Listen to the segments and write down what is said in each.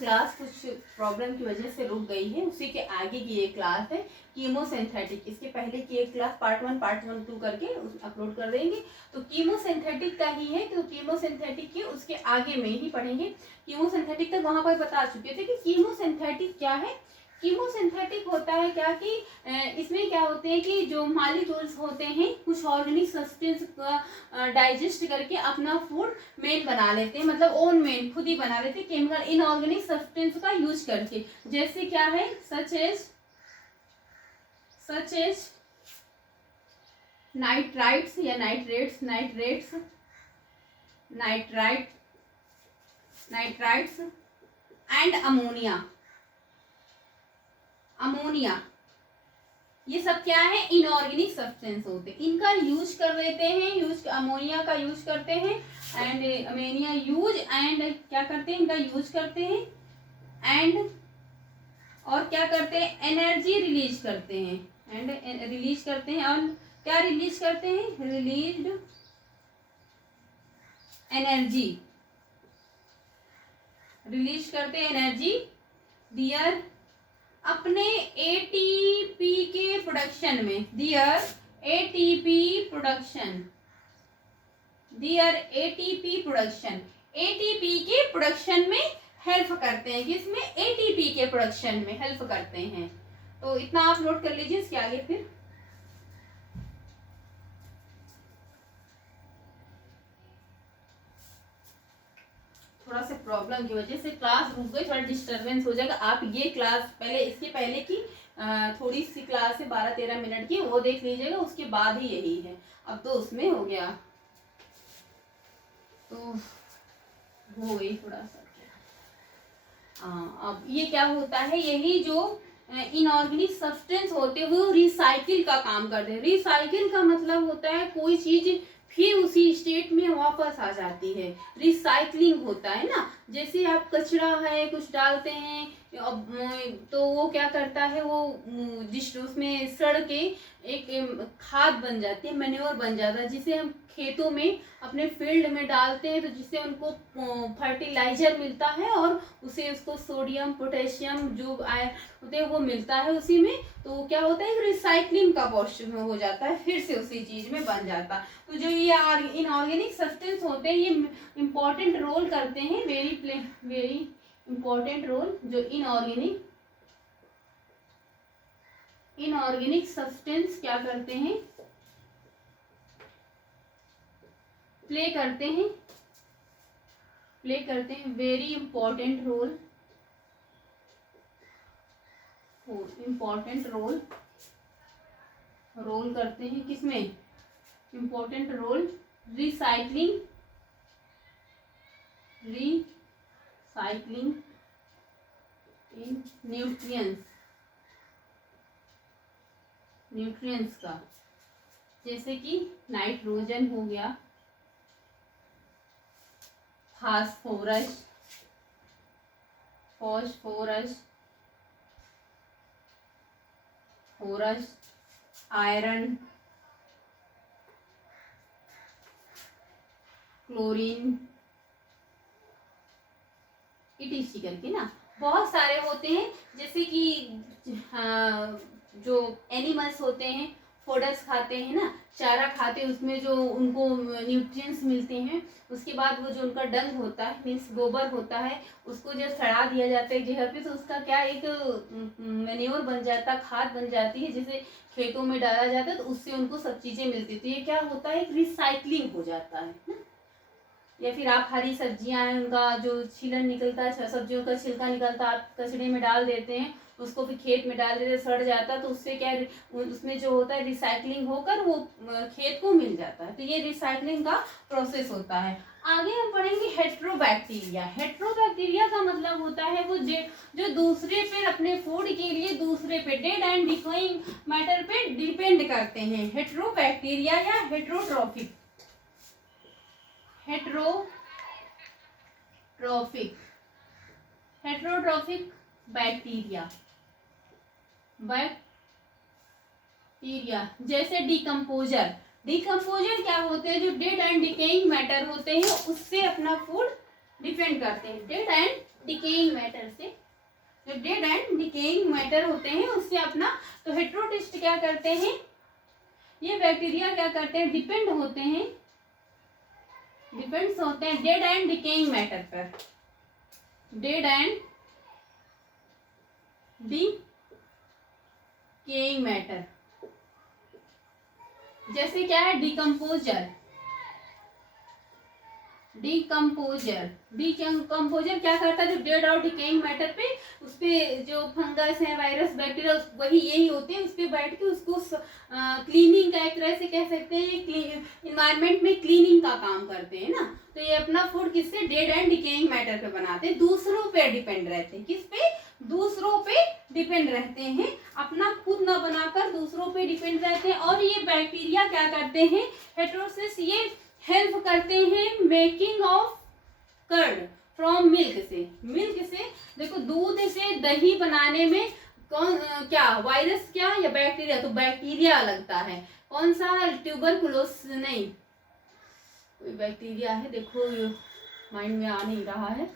Class कुछ problem की वजह से रुक गई है, उसी के आगे की ये क्लास है कीमोसिंथेटिक। इसके पहले की एक क्लास पार्ट 1 2 करके अपलोड कर देंगे। तो कीमोसिंथेटिक का ही है, तो कीमोसिंथेटिक के उसके आगे में ही पढ़ेंगे। कीमोसिंथेटिक तक वहां पर बता चुके थे कि कीमोसिंथेटिक क्या है। कीमोसिंथेटिक होता है क्या कि इसमें क्या होते हैं कि जो मॉलिक्यूल्स होते हैं कुछ ऑर्गेनिक सब्सटेंस का डाइजेस्ट करके अपना फूड मेन बना लेते हैं, मतलब ओन मेन खुद ही बना लेते हैं केमिकल इनऑर्गेनिक सब्सटेंस का यूज करके। जैसे क्या है, सच एज नाइट्राइट्स या नाइट्राइट्स एंड अमोनिया। ये सब क्या है, इनऑर्गेनिक सब्सटेंस होते हैं, इनका यूज कर देते हैं। अमोनिया का यूज करते हैं एंड अमोनिया यूज एंड क्या करते हैं, इनका यूज करते हैं एंड और क्या करते हैं, एनर्जी रिलीज करते हैं एंड रिलीज करते हैं। और क्या रिलीज करते हैं, रिलीज्ड एनर्जी, रिलीज करते हैं एनर्जी दियर अपने एटीपी के प्रोडक्शन में, दियर एटीपी प्रोडक्शन, एटीपी के प्रोडक्शन में हेल्प करते हैं। किसमें, एटीपी के प्रोडक्शन में हेल्प करते हैं। तो इतना आप नोट कर लीजिए, इसके आगे फिर थोड़ा सा प्रॉब्लम की वजह से क्लास रुक गई, थोड़ा डिस्टरबेंस हो जाएगा। आप ये क्लास पहले, इसके पहले की थोड़ी सी क्लास है 12-13 मिनट की, वो देख लीजिएगा, उसके बाद ही यही है। अब तो उसमें हो गया, तो हो गई थोड़ा सा। अब ये क्या होता है, यही जो इनऑर्गेनिक सब्सटेंस होते हैं वो रिसाइकिल का काम करते हैं। रिसाइकिल का मतलब होता है कोई चीज फिर उसी स्टेट में वापस आ जाती है, रिसाइकलिंग होता है ना। जैसे आप कचरा है कुछ डालते हैं तो वो क्या करता है, वो जिस उसमें सड़ के एक खाद बन जाती है, मैन्योर बन जाता है, जिसे हम खेतों में अपने फील्ड में डालते हैं, तो जिससे उनको फर्टिलाइजर मिलता है और उसे उसको सोडियम पोटेशियम जो होते हैं वो मिलता है उसी में। तो क्या होता है, रिसाइकलिंग का प्रोसेस में हो जाता है, फिर से उसी चीज में बन जाता है। तो जो ये इनऑर्गेनिक सब्सटेंस होते हैं ये इम्पोर्टेंट रोल करते हैं, वेरी इम्पोर्टेंट रोल। जो इनऑर्गेनिक सब्सटेंस क्या करते हैं, प्ले करते हैं वेरी इम्पोर्टेंट रोल करते हैं। किसमें, इम्पोर्टेंट रोल रिसाइकलिंग इन न्यूट्रिएंट्स का। जैसे कि नाइट्रोजन हो गया, फॉस्फोरस, आयरन, क्लोरीन, इटीसी करके ना बहुत सारे होते हैं। जैसे कि जो एनिमल्स होते हैं फोडर्स खाते हैं ना, चारा खाते हैं, उसमें जो उनको न्यूट्रिएंट्स मिलते हैं, उसके बाद वो जो उनका डंग होता है मीन्स गोबर होता है, उसको जब सड़ा दिया जाता है जगह पे, तो उसका क्या एक मैन्योर बन जाता है, खाद बन जाती है, जिसे खेतों में डाला जाता है, तो उससे उनको सब चीजें मिलती है। तो ये क्या होता है, एक रिसाइकलिंग हो जाता है ना। या फिर आप हरी सब्जियां हैं उनका जो छिलन निकलता है, सब्जियों का छिलका निकलता है, आप कचड़े में डाल देते हैं, उसको फिर खेत में डाल देते, सड़ जाता है, तो उससे क्या उसमें जो होता है रिसाइकलिंग होकर वो खेत को मिल जाता है। तो ये रिसाइकलिंग का प्रोसेस होता है। आगे हम पढ़ेंगे हेट्रोबैक्टीरिया। हेट्रोबैक्टीरिया का मतलब होता है वो जो दूसरे पे अपने फूड के लिए दूसरे पे डेड एंड डिकॉइंग मैटर पे डिपेंड करते हैं। हेट्रोबैक्टीरिया या हेट्रोट्रॉफिक बैक्टीरिया जैसे डिकम्पोजर क्या होते हैं, जो डेड एंड डिकेइंग मैटर होते हैं उससे अपना फूड डिपेंड करते हैं। डेड एंड डिकेइंग मैटर से, जो डेड एंड डिकेइंग मैटर होते हैं उससे अपना, तो हेट्रोटिस्ट क्या करते हैं, ये बैक्टीरिया क्या करते हैं, डिपेंड होते हैं, डिपेंड्स होते हैं डेड एंड डिकेइंग मैटर पर, डेड एंड डिकेइंग मैटर। जैसे क्या है, डिकम्पोजर, डिकम्पोजर क्या करता है, जो डेड और डिकेइंग मैटर पे, उस पे जो फंगस है, वायरस, बैक्टीरिया, वही यही होते हैं, उस पे बैठ के उसको क्लीनिंग का, एक तरह से कह सकते हैं इन्वायरमेंट में क्लीनिंग का काम करते हैं ना। तो ये अपना फूड किससे, डेड एंड डिकेइंग मैटर पे बनाते हैं, दूसरों पे डिपेंड रहते हैं, किस पे, दूसरों पे डिपेंड रहते हैं, अपना खुद ना बनाकर दूसरों पे डिपेंड रहते हैं। और ये बैक्टीरिया क्या करते हैं, हेटेरोसिस, ये हेल्प करते हैं making of curd from milk से, मिल्क से, देखो दूध से दही बनाने में कौन क्या वायरस क्या या बैक्टीरिया, तो बैक्टीरिया लगता है, कौन सा, ट्यूबरकुलोस नहीं, कोई बैक्टीरिया है, देखो माइंड में आ नहीं रहा है,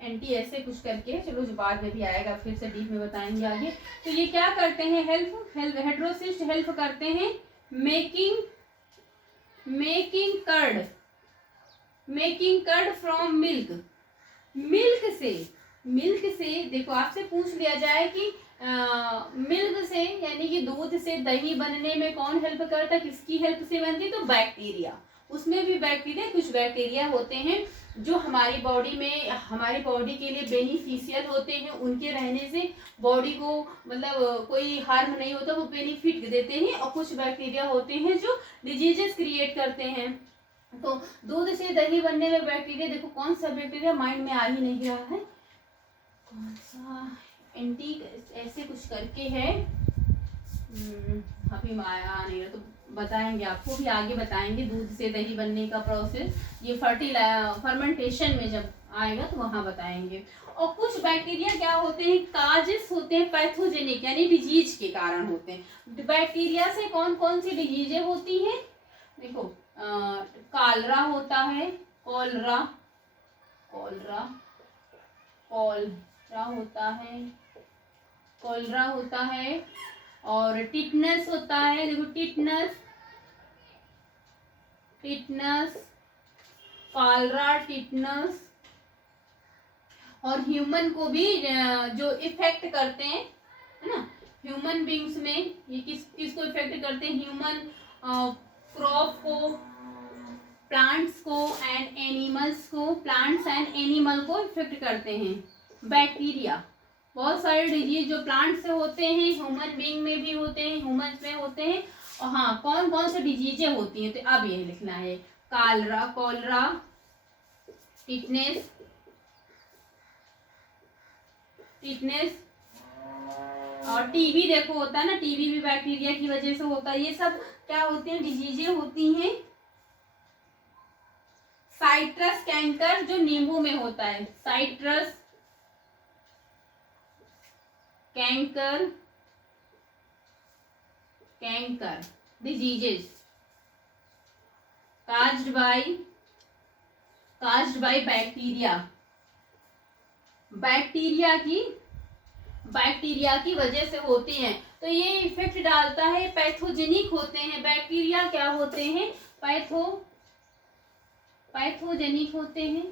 एंटी ऐसे कुछ करके, चलो जो बाद में भी आएगा, फिर से डीप में बताएंगे आगे। तो ये क्या करते हैं, हेटेरोसिस्ट हेल्प करते हैं making curd from milk, milk से देखो आपसे पूछ लिया जाए कि मिल्क से यानी कि दूध से दही बनने में कौन हेल्प करता है, किसकी हेल्प से बनती, तो बैक्टीरिया, उसमें भी बैक्टीरिया, कुछ बैक्टीरिया होते हैं जो हमारी बॉडी में, हमारी बॉडी के लिए बेनिफिशियल होते हैं, उनके रहने से बॉडी को मतलब कोई हार्म नहीं होता, वो बेनिफिट देते हैं। और कुछ बैक्टीरिया होते हैं जो डिजीजेस क्रिएट करते हैं। तो दूध से दही बनने में बैक्टीरिया, देखो कौन सा बैक्टीरिया माइंड में आ ही नहीं रहा है, कौन सा, एंटी ऐसे कुछ करके है, अभी आ नहीं रहा, तो बताएंगे आपको भी आगे बताएंगे, दूध से दही बनने का प्रोसेस, ये फर्मेंटेशन में जब आएगा तो वहां बताएंगे। और कुछ बैक्टीरिया क्या होते हैं, काजेस होते हैं, पैथोजेनिक यानी डिजीज के कारण होते हैं। बैक्टीरिया से कौन कौन सी डिजीजें होती हैं, देखो कॉलरा होता है, कॉलरा होता है, और टिटनस होता है, देखो टिटनस, कॉलरा, टिटनस। और ह्यूमन को भी जो इफेक्ट करते हैं, है ना, ह्यूमन बींग्स में ये किसको इफेक्ट करते हैं, ह्यूमन, क्रॉप को, प्लांट्स को एंड एनिमल्स को, प्लांट्स एंड एनिमल को इफेक्ट करते हैं बैक्टीरिया। बहुत सारे डिजीज जो प्लांट से होते हैं, ह्यूमन बीइंग में भी होते हैं, ह्यूमंस में होते हैं। और हाँ, कौन कौन सी डिजीजें होती हैं, तो अब ये लिखना है, कॉलरा, टिटनेस, और टीबी, देखो होता है ना, टीबी भी बैक्टीरिया की वजह से होता है। ये सब क्या होती हैं, डिजीजें होती हैं। साइट्रस कैंकर जो नींबू में होता है, citrus canker diseases caused by bacteria की वजह से होती हैं। तो ये इफेक्ट डालता है, पैथोजेनिक होते हैं बैक्टीरिया, क्या होते हैं, पैथोजेनिक होते हैं।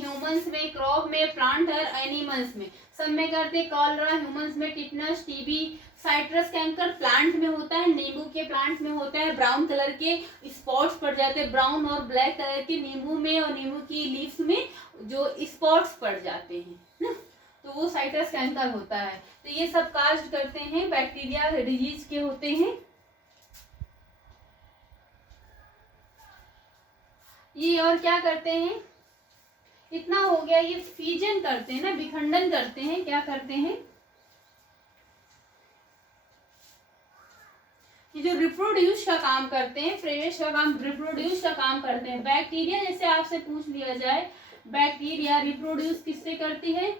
ह्यूमंस में, क्रॉप में, प्लांट और एनिमल्स में, सब में करते हैं। कॉलरा ह्यूमंस में, tetanus, TB, citrus canker plant में होता है, नींबू के प्लांट में होता है। ब्राउन कलर के स्पॉट्स पड़ जाते हैं, ब्राउन और ब्लैक कलर के नींबू में और नींबू की लीव्स में जो स्पॉट्स पड़ जाते हैं ना, तो वो साइट्रस कैंकर होता है। तो ये सब कास्ट करते हैं, बैक्टीरिया डिजीज के होते हैं। ये और क्या करते हैं, इतना हो गया, ये फीजन करते हैं ना, विखंडन करते हैं, क्या करते हैं, ये जो रिप्रोड्यूस का काम करते हैं, प्रवेश का काम, रिप्रोड्यूस का काम करते हैं। बैक्टीरिया जैसे आपसे पूछ लिया जाए, बैक्टीरिया रिप्रोड्यूस किससे करती है,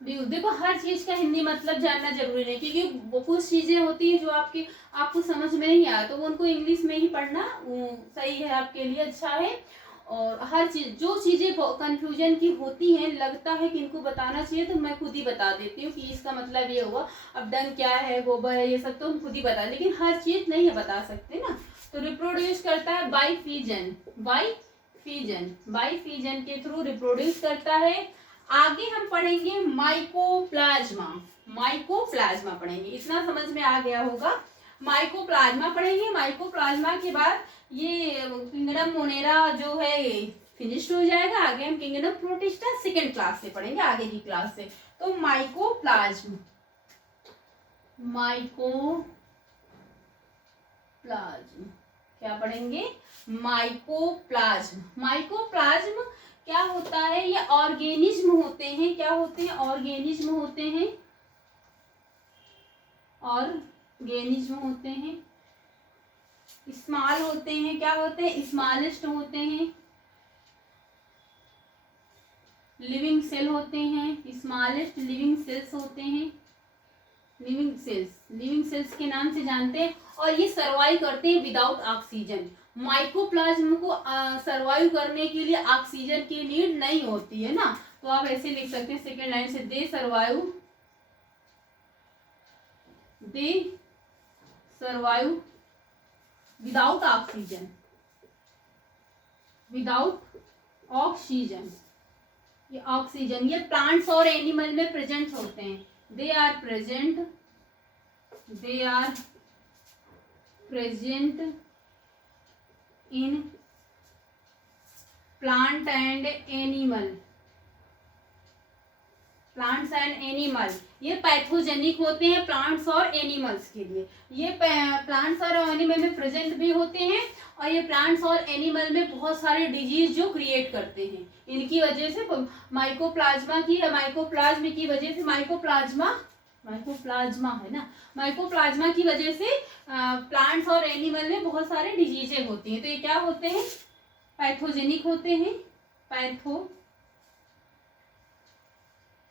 देखो हर चीज का हिंदी मतलब जानना जरूरी नहीं, क्योंकि वो कुछ चीजें होती है जो आपको समझ में नहीं आया तो वो उनको इंग्लिश में ही पढ़ना सही है, आपके लिए अच्छा है। और हर चीज जो चीजें कंफ्यूजन की होती हैं, लगता है कि इनको बताना चाहिए तो मैं खुद ही बता देती हूँ कि इसका मतलब ये हुआ। अब डंग क्या है, गोबर है, ये सब तो हम खुद ही बता, लेकिन हर चीज नहीं बता सकते ना। तो रिप्रोड्यूस करता है बाई फीजन, बाई फीजन के थ्रू रिप्रोड्यूस करता है। आगे हम पढ़ेंगे माइकोप्लाज्मा, माइकोप्लाज्मा पढ़ेंगे, इतना समझ में आ गया होगा। माइकोप्लाज्मा पढ़ेंगे, माइकोप्लाज्मा के बाद ये किंगडम मोनेरा जो है फिनिश्ड हो जाएगा। आगे हम किंगडम प्रोटिस्टा सेकेंड क्लास से पढ़ेंगे, आगे की क्लास से। तो माइकोप्लाज्म, क्या पढ़ेंगे? माइकोप्लाज्म। माइकोप्लाज्म क्या होता है? ये ऑर्गेनिज्म होते हैं। क्या होते हैं? ऑर्गेनिज्म होते हैं, ऑर्गेनिज्म होते हैं। स्मॉल होते हैं, क्या होते हैं? स्मॉलेस्ट होते हैं। लिविंग सेल होते हैं, स्मॉलेस्ट लिविंग सेल्स होते हैं। लिविंग सेल्स के नाम से जानते हैं। और ये सर्वाइव करते हैं विदाउट ऑक्सीजन। माइकोप्लाज्म को सर्वाइव करने के लिए ऑक्सीजन की नीड नहीं होती है ना, तो आप ऐसे लिख सकते हैं सेकेंड लाइन से, दे सर्वाइव विदाउट ऑक्सीजन, ये ऑक्सीजन ये प्लांट्स और एनिमल में प्रेजेंट होते हैं। They are present in plants and animal. ये पैथोजेनिक होते हैं प्लांट्स और एनिमल्स के लिए। ये प्लांट्स और एनिमल में प्रेजेंट भी होते हैं, और ये प्लांट्स और एनिमल में बहुत सारे डिजीज जो क्रिएट करते हैं। इनकी वजह से माइकोप्लाज्मा की वजह से माइकोप्लाज्मा है ना, माइकोप्लाज्मा की वजह से प्लांट्स और एनिमल में बहुत सारे डिजीजें होती हैं। तो ये क्या होते हैं? पैथोजेनिक होते हैं।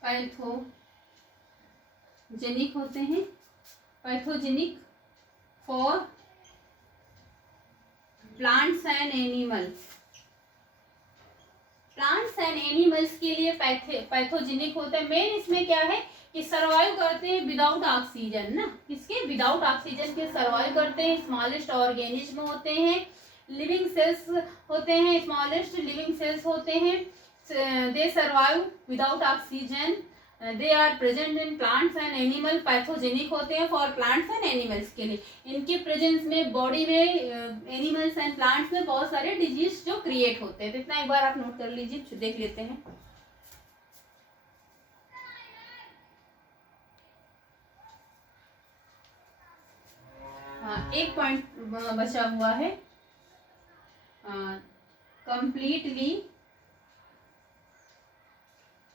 पैथोजेनिक होते हैं। Pathogenic for plants and animals के लिए पैथोजेनिक होता है। मेन इसमें क्या है कि सर्वाइव करते हैं विदाउट ऑक्सीजन ना, किसके? विदाउट ऑक्सीजन के सर्वाइव करते हैं। स्मॉलेस्ट ऑर्गेनिज्म होते हैं, लिविंग सेल्स होते हैं, स्मॉलेस्ट लिविंग सेल्स होते हैं। They survive without oxygen, they are present in plants and animal. Pathogenic होते हैं फॉर प्लांट्स एंड एनिमल्स के लिए। इनके प्रेजेंस में बॉडी में एनिमल्स एंड प्लांट्स में बहुत सारे डिजीज जो क्रिएट होते हैं। तो इतना एक बार आप नोट कर लीजिए, देख लेते हैं। हाँ, एक पॉइंट बचा हुआ है,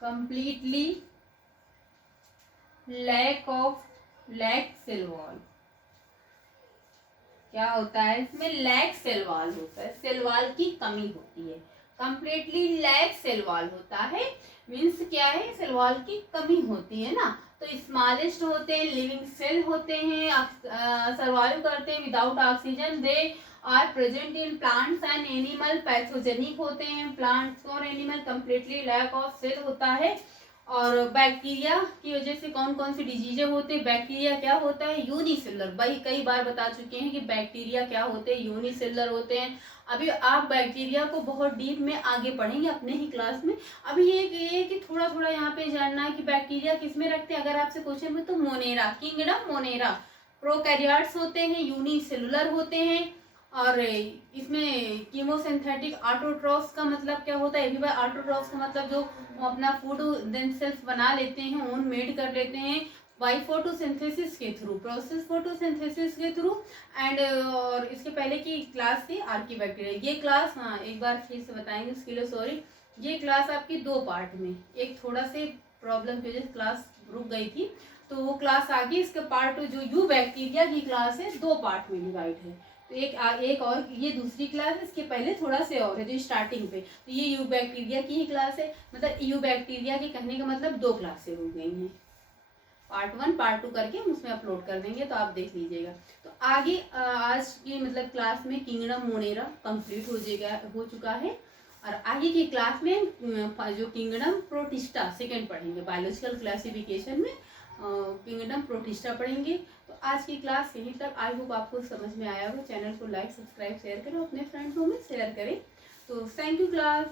कंप्लीटली लैक सेल वॉल। क्या होता है इसमें? लैक सेल वॉल होता है, सेल वॉल की कमी होती है। कंप्लीटली लैक सेल वॉल होता है, मीन्स क्या है? सेल वॉल की कमी होती है ना। तो स्मॉलेस्ट होते हैं, लिविंग सेल होते हैं, सर्वाइव करते हैं without oxygen. They are present in plants and animal. Pathogenic होते हैं प्लांट्स और animal. Completely lack of cell होता है। और बैक्टीरिया की वजह से कौन कौन सी डिजीजें होते हैं? बैक्टीरिया क्या होता है? यूनिसेलुलर। भाई कई बार बता चुके हैं कि बैक्टीरिया क्या होते हैं? यूनिसेलुलर होते हैं। अभी आप बैक्टीरिया को बहुत डीप में आगे पढ़ेंगे अपने ही क्लास में। अभी ये कि थोड़ा थोड़ा यहाँ पे जानना है कि बैक्टीरिया किसमें रखते हैं। अगर आपसे क्वेश्चन में तो मोनेरा, किंगडम मोनेरा। प्रोकैरियोट्स होते हैं, यूनिसेलुलर होते हैं। और इसमें कीमोसिंथेटिक ऑटोट्रॉफ्स का मतलब क्या होता है? बार ऑटोट्रॉफ्स का मतलब जो अपना फूड देमसेल्फ बना लेते हैं, ओन मेड कर लेते हैं बाई फोटोसिंथेसिस के थ्रू, प्रोसेस फोटोसिंथेसिस के थ्रू। एंड और इसके पहले की क्लास थी आर्कीबैक्टीरिया। ये क्लास, हाँ एक बार फिर से बताएंगे, उसके लिए सॉरी। ये क्लास आपकी दो पार्ट में, एक थोड़ा से प्रॉब्लम की वजह से क्लास रुक गई थी, तो वो क्लास आ गई। इसका पार्ट जो यू बैक्टीरिया की क्लास है, दो पार्ट में डिवाइड है। तो एक और ये दूसरी क्लास है, इसके पहले थोड़ा से और है जो स्टार्टिंग पे, तो ये यू बैक्टीरिया की ही क्लास है। मतलब यू बैक्टीरिया के कहने का मतलब 2 क्लासें हो गई हैं। पार्ट 1 पार्ट 2 करके हम उसमें अपलोड कर देंगे, तो आप देख लीजिएगा। तो आगे आज की मतलब क्लास में किंगडम मोनेरा कंप्लीट हो चुका है, और आगे की क्लास में जो किंगडम प्रोटिस्टा सेकंड पढ़ेंगे बायोलॉजिकल क्लासिफिकेशन में, किंगडम प्रोटिस्टा पढ़ेंगे। तो आज की क्लास यहीं तक। आई होप आपको समझ में आया हो। चैनल को लाइक सब्सक्राइब शेयर करो, अपने फ्रेंड्स में शेयर करें। तो थैंक यू क्लास।